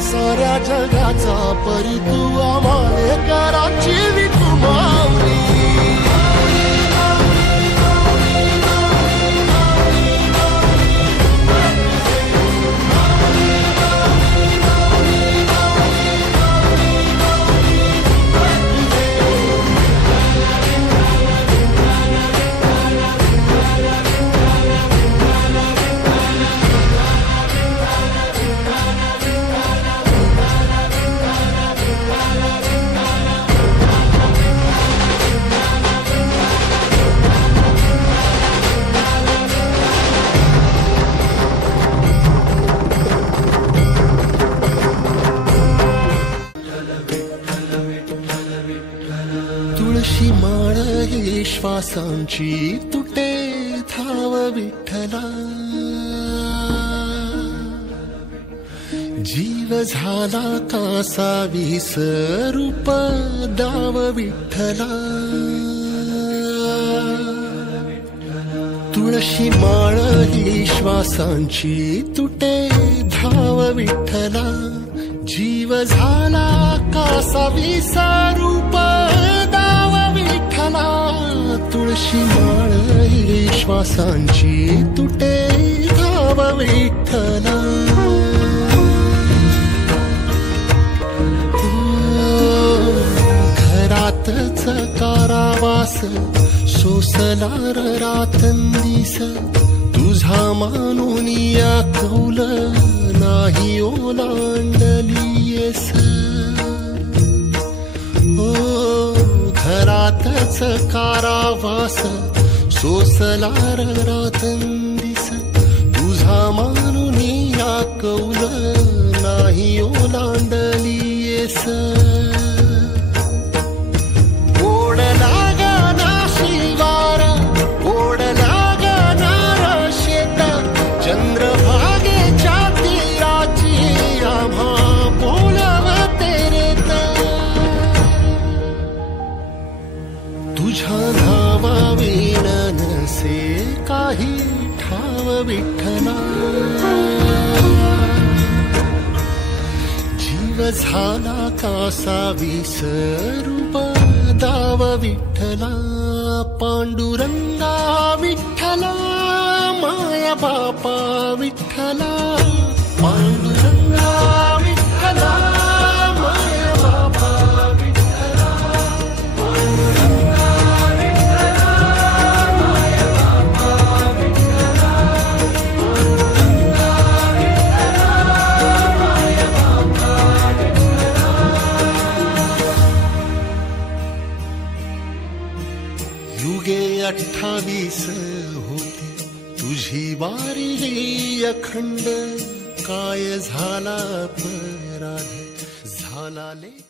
साऱ्या जगाचा परी तू आम्हाले कराची विकू माऊली. तुळशी माळ ही श्वासांची तुटे धाव विठ्ठला. जीव झाला कासा विसरूप दाव विठ्ठला. तुळशी माळ ही श्वासांची तुटे धाव विठ्ठला. जीव झाला कासा विसरूप दाव विठ्ठला. तुळशी माळ ही श्वासांची तुटे धाव विठ्ठला. घरातच कारावास सोसला रातंदिस. तुझा मानून या कौल नाही ओलांडलीयस. ओ घरातच कारावास सोसला रातंदिस. तुझा मानून या कौल नाही ओलांडलीयस. तुझ्या नावा विण नसे काही ठाव विठ्ठला. जीव झाला कासा विसरूप दाव विठ्ठला. पांडुरंगा विठ्ठला माया बापा विठ्ठला. पांडुरंगा विठ्ठला माया बापा विठ्ठला. युगे 28 होती तुझी वारी ही अखंड. काय झाला अपराध झाला ले